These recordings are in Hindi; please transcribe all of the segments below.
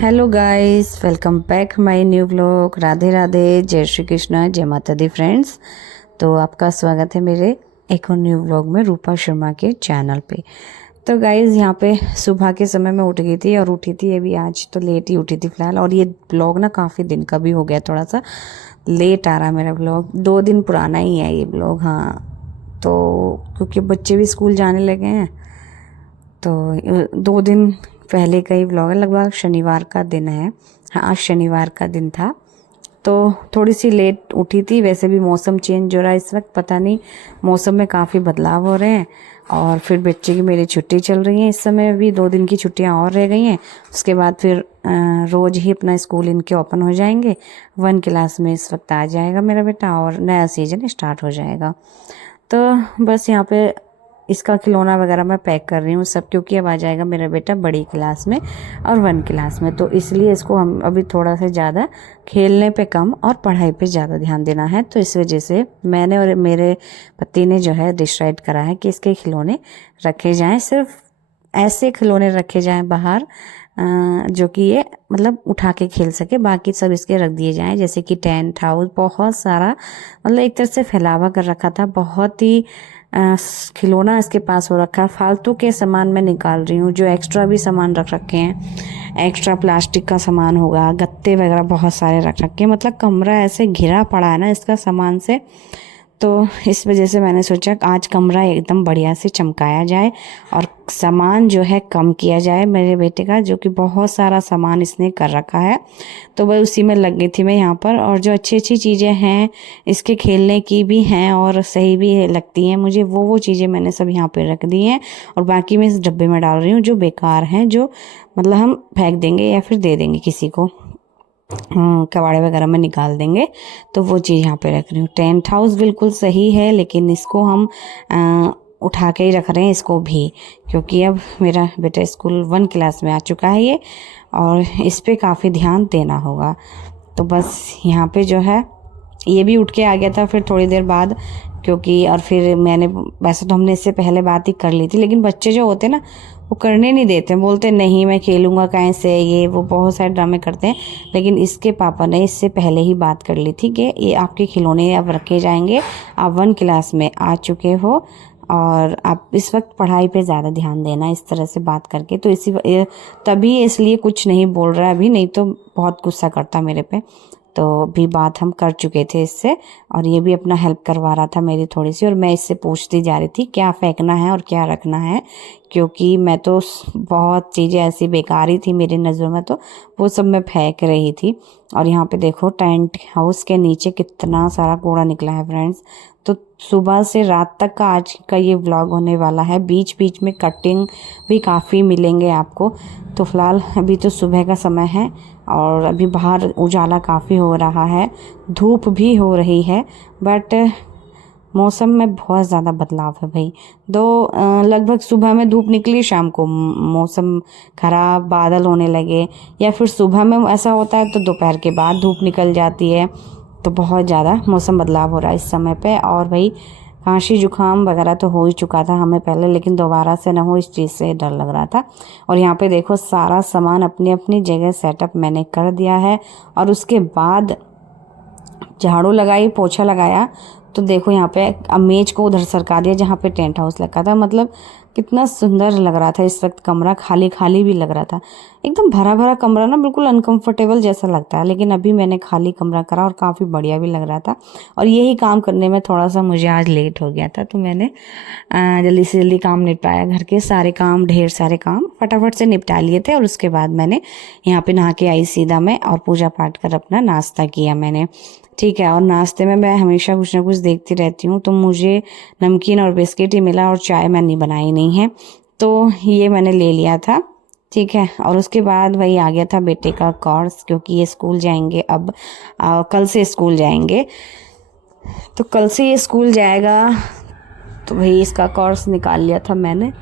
Hello guys, welcome back my new vlog. Radhe Radhe, जय श्री कृष्ण, जय माता दी फ्रेंड्स। तो आपका स्वागत है मेरे एक और न्यू व्लॉग में रूपा शर्मा के चैनल पे। तो गाइस यहाँ पे सुबह के समय में उठ गई थी और उठी थी अभी, आज तो लेट ही उठी थी फिलहाल। और ये व्लॉग ना काफ़ी दिन का भी हो गया, थोड़ा सा लेट आ रहा मेरा व्लॉग, 2 दिन पुराना ही है ये व्लॉग। हाँ, तो क्योंकि बच्चे भी स्कूल जाने लगे हैं तो 2 दिन पहले का ही व्लॉग है, लगभग शनिवार का दिन है। हाँ, आज शनिवार का दिन था तो थोड़ी सी लेट उठी थी। वैसे भी मौसम चेंज हो रहा है इस वक्त, पता नहीं मौसम में काफ़ी बदलाव हो रहे हैं। और फिर बच्चे की मेरी छुट्टी चल रही है इस समय, भी 2 दिन की छुट्टियां और रह गई हैं। उसके बाद फिर रोज़ ही अपना स्कूल इनके ओपन हो जाएंगे। 1 क्लास में इस वक्त आ जाएगा मेरा बेटा और नया सीजन स्टार्ट हो जाएगा। तो बस यहाँ पे इसका खिलौना वगैरह मैं पैक कर रही हूँ सब, क्योंकि अब आ जाएगा मेरा बेटा बड़ी क्लास में और 1 क्लास में। तो इसलिए इसको हम अभी थोड़ा सा ज़्यादा खेलने पे कम और पढ़ाई पे ज़्यादा ध्यान देना है। तो इस वजह से मैंने और मेरे पति ने जो है डिसाइड करा है कि इसके खिलौने रखे जाएं, सिर्फ ऐसे खिलौने रखे जाएं बाहर जो कि ये मतलब उठा के खेल सके। बाकी सब इसके रख दिए जाएं, जैसे कि टेंट हाउस, बहुत सारा मतलब एक तरह से फैलावा कर रखा था। बहुत ही खिलौना इसके पास हो रखा है। फालतू के सामान मैं निकाल रही हूँ, जो एक्स्ट्रा भी सामान रख रखे हैं। एक्स्ट्रा प्लास्टिक का सामान होगा, गत्ते वगैरह बहुत सारे रख रखे हैं। मतलब कमरा ऐसे घिरा पड़ा है ना इसका सामान से, तो इस वजह से मैंने सोचा आज कमरा एकदम बढ़िया से चमकाया जाए और सामान जो है कम किया जाए मेरे बेटे का, जो कि बहुत सारा सामान इसने कर रखा है। तो वह उसी में लग गई थी मैं यहाँ पर। और जो अच्छी अच्छी चीज़ें हैं इसके खेलने की भी हैं और सही भी लगती हैं मुझे, वो चीज़ें मैंने सब यहाँ पे रख दी हैं। और बाकी मैं इस डब्बे में डाल रही हूँ जो बेकार हैं, जो मतलब हम फेंक देंगे या फिर दे देंगे किसी को, कबाड़े वगैरह में निकाल देंगे। तो वो चीज़ यहाँ पे रख रही हूँ। टेंट हाउस बिल्कुल सही है, लेकिन इसको हम उठा के ही रख रहे हैं इसको भी, क्योंकि अब मेरा बेटा स्कूल 1 क्लास में आ चुका है ये, और इस पे काफ़ी ध्यान देना होगा। तो बस यहाँ पे जो है ये भी उठ के आ गया था फिर थोड़ी देर बाद, क्योंकि और फिर मैंने, वैसे तो हमने इससे पहले बात ही कर ली थी, लेकिन बच्चे जो होते हैं ना वो करने नहीं देते, बोलते नहीं मैं खेलूंगा कैसे, ये वो बहुत सारे ड्रामे करते हैं। लेकिन इसके पापा ने इससे पहले ही बात कर ली थी कि ये आपके खिलौने अब रखे जाएंगे, आप 1 क्लास में आ चुके हो और आप इस वक्त पढ़ाई पे ज़्यादा ध्यान देना, इस तरह से बात करके। तो तभी इसलिए कुछ नहीं बोल रहा है अभी, नहीं तो बहुत गुस्सा करता मेरे पे। तो भी बात हम कर चुके थे इससे, और ये भी अपना हेल्प करवा रहा था मेरी थोड़ी सी, और मैं इससे पूछती जा रही थी क्या फेंकना है और क्या रखना है, क्योंकि मैं तो बहुत चीज़ें ऐसी बेकार ही थी मेरी नज़रों में, तो वो सब मैं फेंक रही थी। और यहाँ पे देखो टेंट हाउस के नीचे कितना सारा कूड़ा निकला है फ्रेंड्स। तो सुबह से रात तक का आज का ये व्लॉग होने वाला है, बीच बीच में कटिंग भी काफ़ी मिलेंगे आपको। तो फिलहाल अभी तो सुबह का समय है और अभी बाहर उजाला काफ़ी हो रहा है, धूप भी हो रही है, बट मौसम में बहुत ज़्यादा बदलाव है भाई। लगभग सुबह में धूप निकली, शाम को मौसम खराब, बादल होने लगे, या फिर सुबह में ऐसा होता है तो दोपहर के बाद धूप निकल जाती है। तो बहुत ज़्यादा मौसम बदलाव हो रहा है इस समय पे। और भाई खांसी जुकाम वगैरह तो हो ही चुका था हमें पहले, लेकिन दोबारा से ना हो इस चीज़ से डर लग रहा था। और यहाँ पे देखो सारा सामान अपनी अपनी जगह सेटअप मैंने कर दिया है, और उसके बाद झाड़ू लगाई, पोछा लगाया। तो देखो यहाँ पे अब मेज को उधर सरका दिया जहाँ पे टेंट हाउस लगा था। मतलब कितना सुंदर लग रहा था इस वक्त, कमरा खाली खाली भी लग रहा था, एकदम भरा भरा कमरा ना, बिल्कुल अनकंफर्टेबल जैसा लगता है। लेकिन अभी मैंने खाली कमरा करा और काफ़ी बढ़िया भी लग रहा था। और यही काम करने में थोड़ा सा मुझे आज लेट हो गया था, तो मैंने जल्दी से जल्दी काम निपटाया। घर के सारे काम, ढेर सारे काम फटाफट से निपटा लिए थे। और उसके बाद मैंने यहाँ पे नहा के आई सीधा मैं, और पूजा पाठ कर अपना नाश्ता किया मैंने, ठीक है। और नाश्ते में मैं हमेशा कुछ ना कुछ देखती रहती हूँ, तो मुझे नमकीन और बिस्किट ही मिला और चाय मैंने बनाई नहीं है, तो ये मैंने ले लिया था, ठीक है। और उसके बाद वही आ गया था बेटे का कोर्स, क्योंकि ये स्कूल जाएंगे अब, कल से स्कूल जाएंगे, तो कल से ये स्कूल जाएगा। तो भाई इसका कोर्स निकाल लिया था मैंने,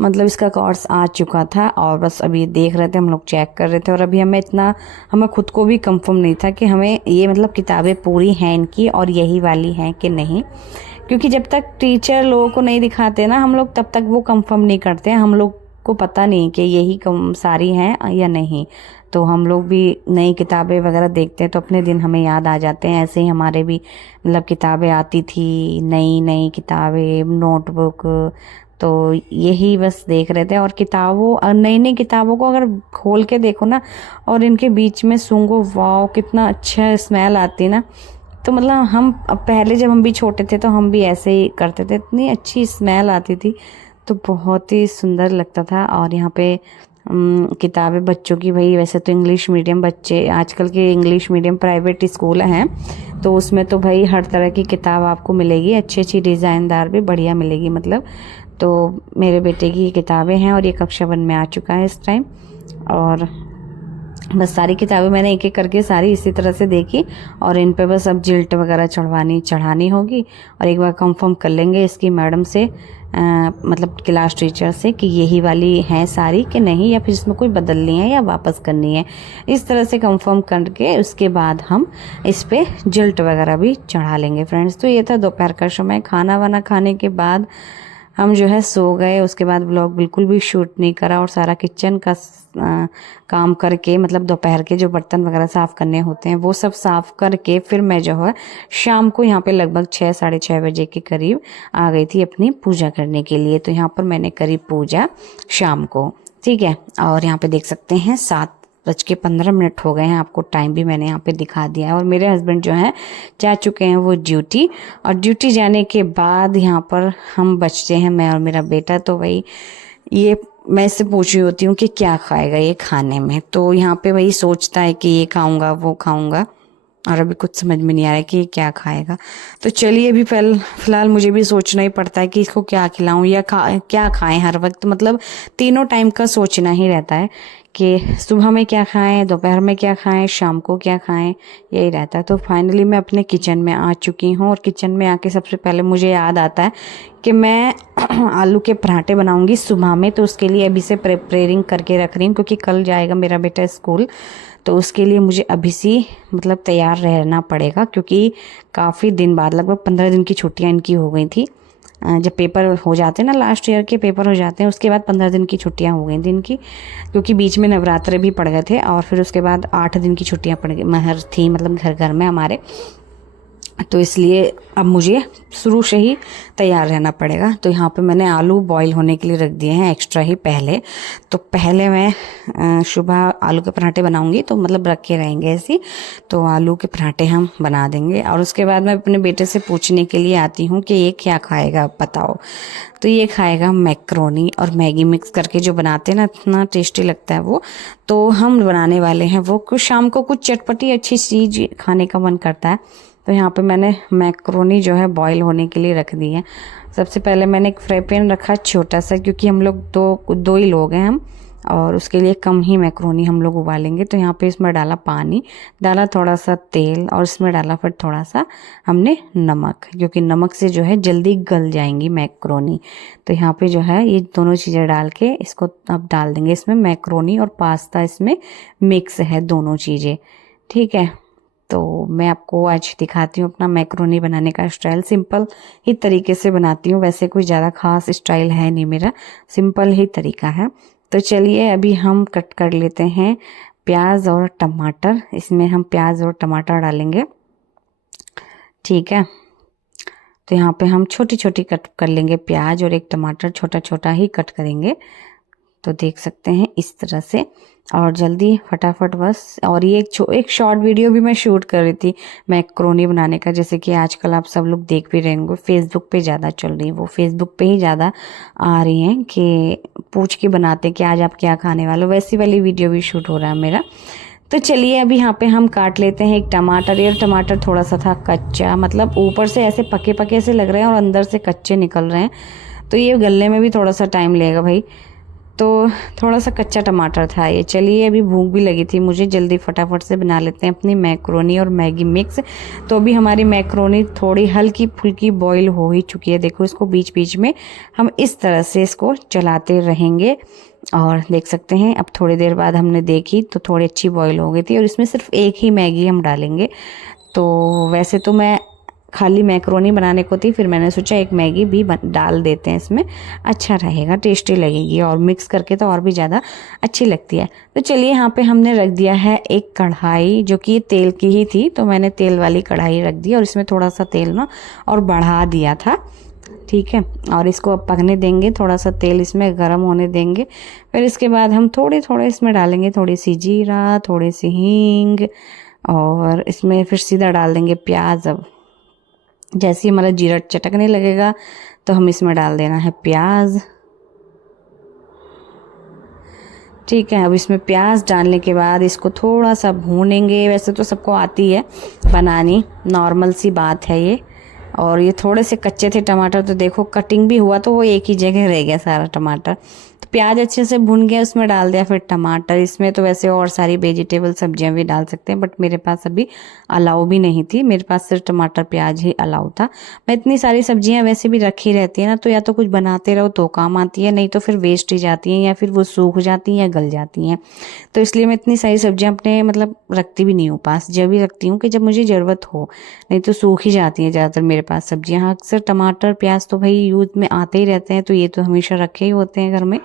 मतलब इसका कोर्स आ चुका था, और बस अभी देख रहे थे हम लोग, चेक कर रहे थे। और अभी हमें खुद को भी कंफर्म नहीं था कि हमें ये मतलब किताबें पूरी हैं इनकी और यही वाली हैं कि नहीं, क्योंकि जब तक टीचर लोगों को नहीं दिखाते ना हम लोग, तब तक वो कंफर्म नहीं करते हैं। हम लोग सबको पता नहीं कि यही कम सारी हैं या नहीं। तो हम लोग भी नई किताबें वगैरह देखते हैं तो अपने दिन हमें याद आ जाते हैं। ऐसे ही हमारे भी मतलब किताबें आती थी, नई नई किताबें, नोटबुक, तो यही बस देख रहे थे। और किताबों, नई नई किताबों को अगर खोल के देखो ना और इनके बीच में सूंघो, वाओ कितना अच्छा स्मेल आती ना। तो मतलब हम अब पहले जब हम भी छोटे थे तो हम भी ऐसे ही करते थे, इतनी अच्छी स्मेल आती थी, तो बहुत ही सुंदर लगता था। और यहाँ पे किताबें बच्चों की, भाई वैसे तो इंग्लिश मीडियम बच्चे, आजकल के इंग्लिश मीडियम प्राइवेट स्कूल हैं तो उसमें तो भाई हर तरह की किताब आपको मिलेगी, अच्छी अच्छी डिज़ाइनदार भी बढ़िया मिलेगी मतलब। तो मेरे बेटे की किताबें हैं और ये कक्षा 1 में आ चुका है इस टाइम। और बस सारी किताबें मैंने एक एक करके सारी इसी तरह से देखी और इन पे बस अब जिल्ट वगैरह चढ़ानी होगी। और एक बार कंफर्म कर लेंगे इसकी मैडम से, मतलब क्लास टीचर से, कि यही वाली हैं सारी कि नहीं, या फिर इसमें कोई बदलनी है या वापस करनी है। इस तरह से कंफर्म करके उसके बाद हम इस पे जिल्ट वगैरह भी चढ़ा लेंगे फ्रेंड्स। तो ये था दोपहर का समय। खाना वाना खाने के बाद हम जो है सो गए। उसके बाद व्लॉग बिल्कुल भी शूट नहीं करा और सारा किचन का काम करके, मतलब दोपहर के जो बर्तन वगैरह साफ़ करने होते हैं वो सब साफ़ करके फिर मैं जो है शाम को यहाँ पे लगभग 6 साढ़े 6 बजे के करीब आ गई थी अपनी पूजा करने के लिए। तो यहाँ पर मैंने करी पूजा शाम को, ठीक है। और यहाँ पे देख सकते हैं 7:15 हो गए हैं, आपको टाइम भी मैंने यहाँ पे दिखा दिया है। और मेरे हस्बैंड जो हैं जा चुके हैं वो ड्यूटी, और ड्यूटी जाने के बाद यहाँ पर हम बचते हैं, मैं और मेरा बेटा। तो वही ये मैं इससे पूछ रही होती हूँ कि क्या खाएगा ये खाने में, तो यहाँ पे वही सोचता है कि ये खाऊंगा वो खाऊंगा, और अभी कुछ समझ में नहीं आ रहा है कि ये क्या खाएगा। तो चलिए अभी फिलहाल मुझे भी सोचना ही पड़ता है कि इसको क्या खिलाऊं या क्या खाएं हर वक्त, मतलब तीनों टाइम का सोचना ही रहता है कि सुबह में क्या खाएं, दोपहर में क्या खाएं, शाम को क्या खाएं, यही रहता है। तो फाइनली मैं अपने किचन में आ चुकी हूँ और किचन में आके सबसे पहले मुझे याद आता है कि मैं आलू के पराठे बनाऊंगी सुबह में। तो उसके लिए अभी से प्रिपेयरिंग करके रख रही हूँ क्योंकि कल जाएगा मेरा बेटा स्कूल। तो उसके लिए मुझे अभी से मतलब तैयार रहना पड़ेगा क्योंकि काफ़ी दिन बाद, लगभग 15 दिन की छुट्टियाँ इनकी हो गई थी। जब पेपर हो जाते हैं ना, लास्ट ईयर के पेपर हो जाते हैं, उसके बाद 15 दिन की छुट्टियां हो गई थी इनकी, क्योंकि बीच में नवरात्र भी पड़ गए थे। और फिर उसके बाद 8 दिन की छुट्टियां पड़ गई महर थी, मतलब घर घर में हमारे। तो इसलिए अब मुझे शुरू से ही तैयार रहना पड़ेगा। तो यहाँ पे मैंने आलू बॉईल होने के लिए रख दिए हैं एक्स्ट्रा ही पहले। तो पहले मैं सुबह आलू के पराठे बनाऊंगी, तो मतलब रख के रहेंगे ऐसे। तो आलू के पराठे हम बना देंगे और उसके बाद मैं अपने बेटे से पूछने के लिए आती हूँ कि ये क्या खाएगा बताओ। तो ये खाएगा मैक्रोनी और मैगी मिक्स करके जो बनाते हैं ना, इतना टेस्टी लगता है वो। तो हम बनाने वाले हैं वो, कुछ शाम को कुछ चटपटी अच्छी चीज़ खाने का मन करता है। तो यहाँ पे मैंने मैक्रोनी जो है बॉईल होने के लिए रख दी है। सबसे पहले मैंने एक फ्राई पैन रखा छोटा सा, क्योंकि हम लोग दो ही लोग हैं हम, और उसके लिए कम ही मैक्रोनी हम लोग उबालेंगे। तो यहाँ पे इसमें डाला पानी, डाला थोड़ा सा तेल, और इसमें डाला फिर थोड़ा सा हमने नमक, क्योंकि नमक से जो है जल्दी गल जाएंगी मैक्रोनी। तो यहाँ पे जो है ये दोनों चीज़ें डाल के इसको अब डाल देंगे इसमें। मैक्रोनी और पास्ता इसमें मिक्स है दोनों चीज़ें, ठीक है। तो मैं आपको आज दिखाती हूँ अपना मैक्रोनी बनाने का स्टाइल। सिंपल ही तरीके से बनाती हूँ, वैसे कोई ज़्यादा खास स्टाइल है नहीं मेरा, सिंपल ही तरीका है। तो चलिए अभी हम कट कर लेते हैं प्याज और टमाटर। इसमें हम प्याज और टमाटर डालेंगे, ठीक है। तो यहाँ पे हम छोटी छोटी कट कर लेंगे प्याज, और एक टमाटर छोटा छोटा ही कट करेंगे। तो देख सकते हैं इस तरह से, और जल्दी फटाफट बस। और ये एक शॉर्ट वीडियो भी मैं शूट कर रही थी मैक्रोनी बनाने का, जैसे कि आजकल आप सब लोग देख भी रहे होंगे, फेसबुक पे ज़्यादा चल रही है वो, फेसबुक पे ही ज़्यादा आ रही हैं कि पूछ के बनाते कि आज आप क्या खाने वाले हो, वैसी वाली वीडियो भी शूट हो रहा है मेरा। तो चलिए अभी यहाँ पे हम काट लेते हैं एक टमाटर। ये टमाटर थोड़ा सा था कच्चा, मतलब ऊपर से ऐसे पके पके से लग रहे हैं और अंदर से कच्चे निकल रहे हैं, तो ये गलने में भी थोड़ा सा टाइम लगेगा भाई। तो थोड़ा सा कच्चा टमाटर था ये। चलिए अभी भूख भी लगी थी मुझे, जल्दी फटाफट से बना लेते हैं अपनी मैक्रोनी और मैगी मिक्स। तो अभी हमारी मैक्रोनी थोड़ी हल्की फुल्की बॉईल हो ही चुकी है, देखो इसको बीच बीच में हम इस तरह से इसको चलाते रहेंगे। और देख सकते हैं अब थोड़ी देर बाद हमने देखी तो थोड़ी अच्छी बॉईल हो गई थी, और इसमें सिर्फ एक ही मैगी हम डालेंगे। तो वैसे तो मैं खाली मैक्रोनी बनाने को थी, फिर मैंने सोचा एक मैगी भी डाल देते हैं इसमें, अच्छा रहेगा, टेस्टी लगेगी और मिक्स करके तो और भी ज़्यादा अच्छी लगती है। तो चलिए यहाँ पे हमने रख दिया है एक कढ़ाई, जो कि तेल की ही थी, तो मैंने तेल वाली कढ़ाई रख दी और इसमें थोड़ा सा तेल ना और बढ़ा दिया था, ठीक है। और इसको अब पकने देंगे, थोड़ा सा तेल इसमें गर्म होने देंगे। फिर इसके बाद हम थोड़े थोड़े इसमें डालेंगे थोड़ी सी जीरा, थोड़ी सी हींग, और इसमें फिर सीधा डाल देंगे प्याज। अब जैसे ही हमारा जीरा चटकने लगेगा तो हम इसमें डाल देना है प्याज, ठीक है। अब इसमें प्याज डालने के बाद इसको थोड़ा सा भूनेंगे। वैसे तो सबको आती है बनानी, नॉर्मल सी बात है ये। और ये थोड़े से कच्चे थे टमाटर, तो देखो कटिंग भी हुआ तो वो एक ही जगह रह गया सारा टमाटर। तो प्याज अच्छे से भुन गया, उसमें डाल दिया फिर टमाटर। इसमें तो वैसे और सारी वेजिटेबल सब्जियां भी डाल सकते हैं, बट मेरे पास अभी अलाउ भी नहीं थी, मेरे पास सिर्फ टमाटर प्याज ही अलाउ था। मैं इतनी सारी सब्जियां वैसे भी रखी रहती है ना, तो या तो कुछ बनाते रहो तो काम आती है, नहीं तो फिर वेस्ट ही जाती हैं, या फिर वो सूख जाती हैं या गल जाती हैं। तो इसलिए मैं इतनी सारी सब्जियां अपने मतलब रखती भी नहीं हूँ पास, जब भी रखती हूँ कि जब मुझे ज़रूरत हो, नहीं तो सूख ही जाती हैं ज़्यादातर मेरे पास सब्जियां। हाँ, अक्सर टमाटर प्याज तो भाई यूज़ में आते ही रहते हैं, तो ये तो हमेशा रखे ही होते हैं घर में।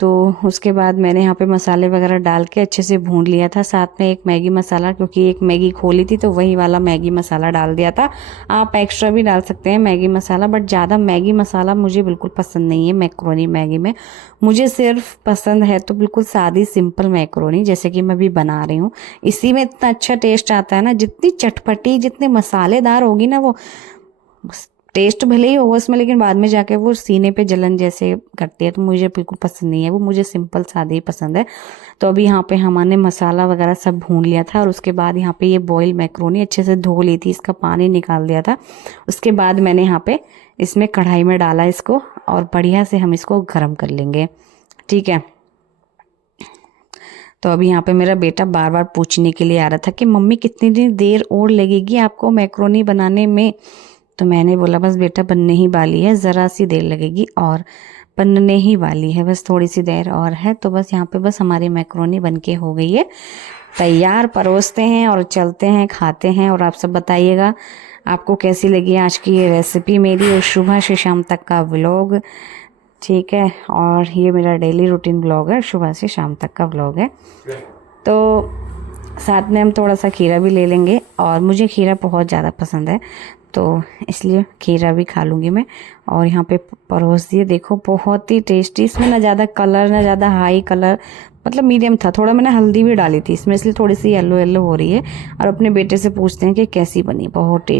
तो उसके बाद मैंने यहाँ पे मसाले वगैरह डाल के अच्छे से भून लिया था, साथ में एक मैगी मसाला, क्योंकि एक मैगी खोली थी तो वही वाला मैगी मसाला डाल दिया था। आप एक्स्ट्रा भी डाल सकते हैं मैगी मसाला, बट ज़्यादा मैगी मसाला मुझे बिल्कुल पसंद नहीं है मैक्रोनी मैगी में। मुझे सिर्फ पसंद है तो बिल्कुल सादी सिंपल मैक्रोनी, जैसे कि मैं भी बना रही हूँ। इसी में इतना अच्छा टेस्ट आता है ना, जितनी चटपटी जितने मसालेदार होगी ना वो, टेस्ट भले ही होगा उसमें, लेकिन बाद में जाके वो सीने पे जलन जैसे करती है, तो मुझे बिल्कुल पसंद नहीं है वो, मुझे सिंपल सादी ही पसंद है। तो अभी यहाँ पे हमने मसाला वगैरह सब भून लिया था, और उसके बाद यहाँ पे ये बॉयल मैक्रोनी अच्छे से धो ली थी, इसका पानी निकाल दिया था। उसके बाद मैंने यहाँ पे इसमें कढ़ाई में डाला इसको, और बढ़िया से हम इसको गर्म कर लेंगे, ठीक है। तो अभी यहाँ पे मेरा बेटा बार बार पूछने के लिए आ रहा था कि मम्मी कितनी देर और लगेगी आपको मैक्रोनी बनाने में। तो मैंने बोला बस बेटा बनने ही वाली है, ज़रा सी देर लगेगी और बनने ही वाली है, बस थोड़ी सी देर और है। तो बस यहाँ पे बस हमारी मैक्रोनी बनके हो गई है तैयार। परोसते हैं और चलते हैं, खाते हैं, और आप सब बताइएगा आपको कैसी लगी आज की ये रेसिपी मेरी, और सुबह से शाम तक का व्लॉग, ठीक है। और ये मेरा डेली रूटीन व्लॉग है, सुबह से शाम तक का व्लॉग है। तो साथ में हम थोड़ा सा खीरा भी ले लेंगे, और मुझे खीरा बहुत ज़्यादा पसंद है, तो इसलिए खीरा भी खा लूँगी मैं। और यहाँ पे परोस दिए, देखो बहुत ही टेस्टी। इसमें ना ज़्यादा कलर ना ज़्यादा हाई कलर, मतलब मीडियम था। थोड़ा मैंने हल्दी भी डाली थी इसमें, इसलिए थोड़ी सी येलो येलो हो रही है। और अपने बेटे से पूछते हैं कि कैसी बनी, बहुत टेस्टी।